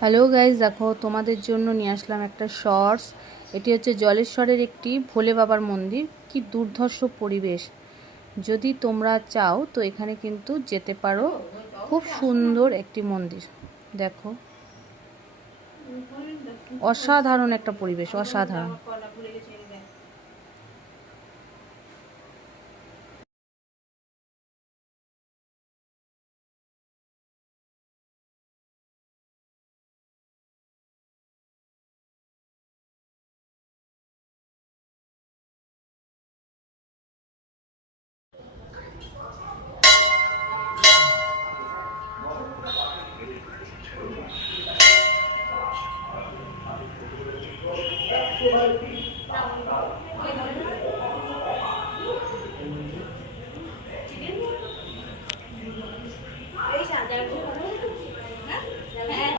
Hello guys, দেখো তোমাদের জন্য নিয়ে আসলাম একটা শর্টস। এটি হচ্ছে জলেশ্বরের একটি ভোলে বাবার মন্দির। কি দুর্ধর্ষ পরিবেশ! যদি তোমরা চাও তো এখানে কিন্তু যেতে পারো। খুব সুন্দর একটি মন্দির। দেখো, অসাধারণ একটা পরিবেশ, অসাধারণ।